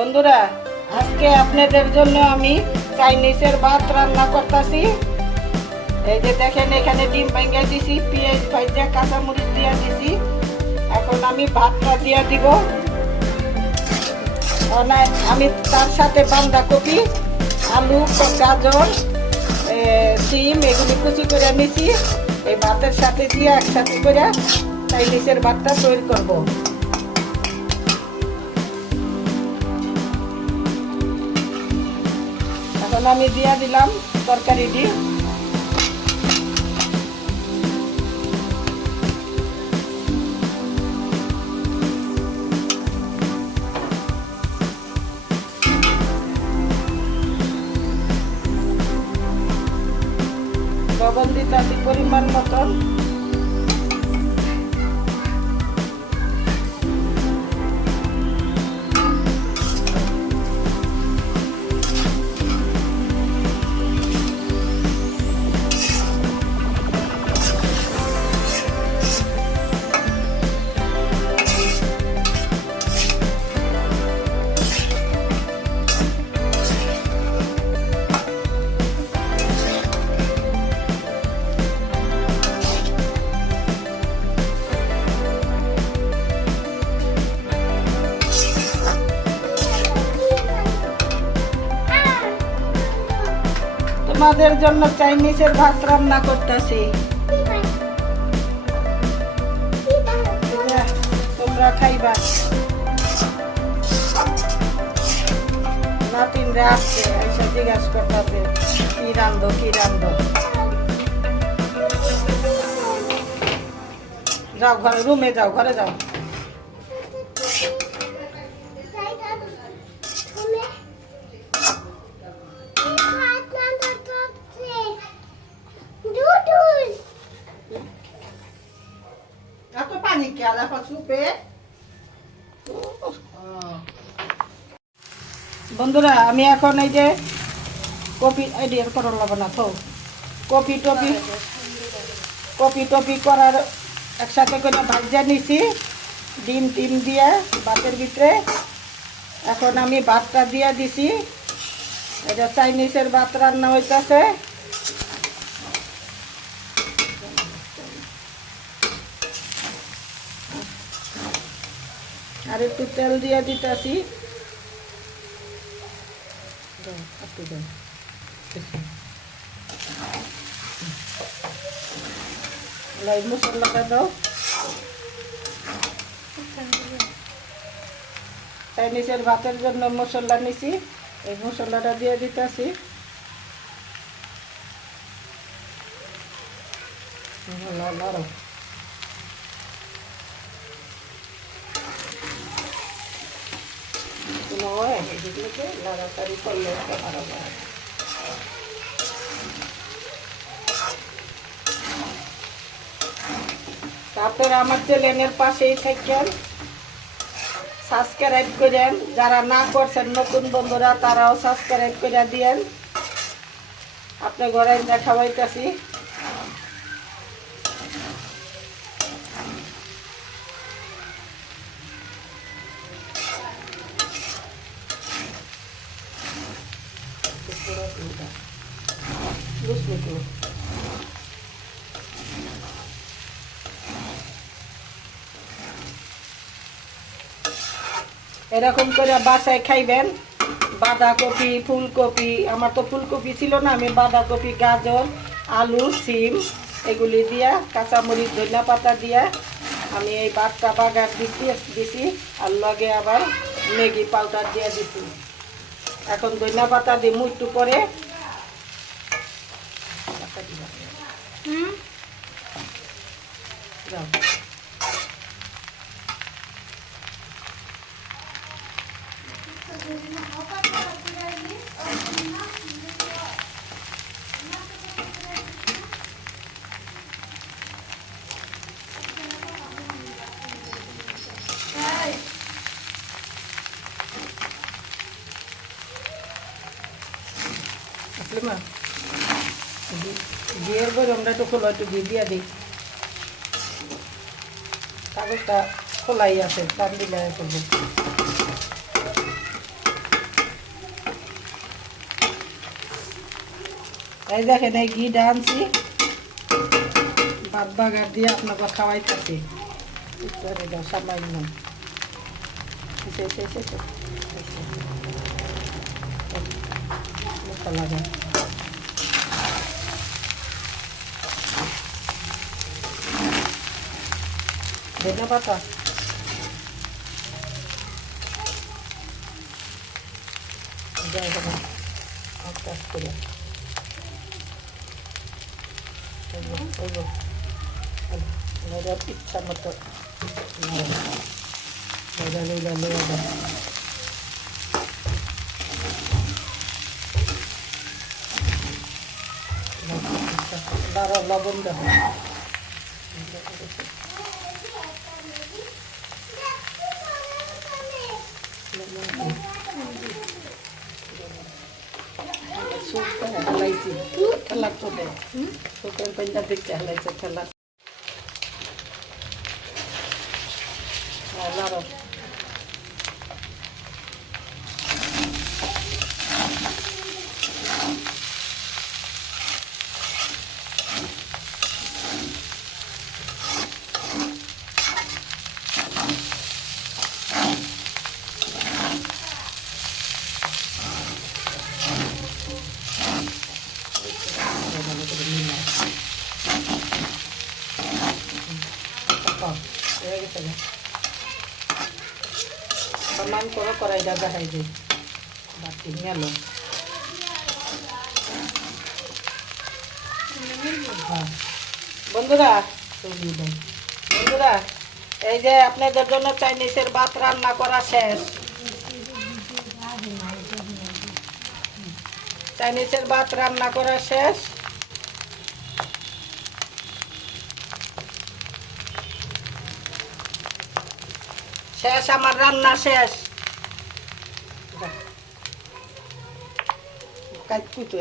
বন্ধুরা, আজকে আপনাদের জন্য আমি চাইনিজের ভাত রান্না করতেছি। এই যে দেখেন, এখানে ডিম ভেঙে দিছি, পেঁয়াজ ভাজা কাঁচামরিচ দিয়ে দিছি। এখন আমি ভাতটা দিয়ে দিব। আমি তার সাথে বাঁধাকপি, আলু, গাজর, সিম এগুলি কুচি করে নিছি। এই ভাতের সাথে দিয়ে একসাথে করে চাইনিজের ভাতটা তৈরি করব। এখন আমি দিয়ে দিলাম তরকারিটি। লবণ দিতেছি পরিমাণ মতন। তোমাদের জন্য চাইনিজের ভাত রান্না করতেছি, তোমরা খাইবা। নাতিনরা আসছে, এসে জিজ্ঞাসা করতেছে কি রান্ধো কি রান্ধো। যাও ঘরে, রুমে যাও, ঘরে যাও। বন্ধুরা, আমি এখন এই যে কপি আইডিয়ার করার লাগবে না তো, কপি টপি করার একসাথে করে ভাজা নিছি ডিম টিম দিয়ে ভাতের ভিতরে। এখন আমি ভাতটা দিয়ে দিছি। এটা চাইনিজের ভাত রান্না হইতেছে। আর একটু তেল দিয়ে দিতেছি। মশলাটা দাও। চাইনিজের ভাতের জন্য মশলা নিছি, এই মশলাটা দিয়ে দিতেছি। লাড়াতাড়ি করলে আপনারা আমার চ্যানেলের পাশেই থাকেন, সাবস্ক্রাইব করেন। যারা না করছেন নতুন বন্ধুরা, তারাও সাবস্ক্রাইব করে দিয়েন। আপনার ঘরে দেখা হইতেছি। এরকম করে বাসায় খাইবেন। বাঁধাকপি, ফুলকপি, আমার তো ফুলকপি ছিল না, আমি বাঁধাকপি, গাজর, আলু, সিম এগুলি দিয়া কাঁচামরিচ ধনিয়া পাতা দিয়া আমি এই ভাতটা বাগার দিছি। আর লগে আবার ম্যাগি পাউডার দিয়ে দিছি। এখন ধনিয়া পাতা দিব একটু পরে। ঘিয়ের গরমটা একটু খোলা, একটু ঘি দিয়ে দিই। কাগজটা খোলাই আছে, টান দিলে করবো। এই দেখেন এই ঘিটা আনছি, ভাত বাগার দিয়ে আপনাকে খাওয়াইতেছি। সামান্য লাগা ধনে পাতা করে ইচ্ছা মতো লবণ দেবো। হেলাইছি ঠেলা তো দে শুকের পাঞ্জাব দেখতে হেলাইছে ঠেলা লাড়ো সমান করে কড়াইটা দেখাই দিই বাটি গেল। বন্ধুরা বন্ধুরা এই যে আপনাদের জন্য চাইনিজের ভাত রান্না করা শেষ। চাইনিজের ভাত রান্না করা শেষ। শেষ আমার রান্না শেষ। কাজ কুতো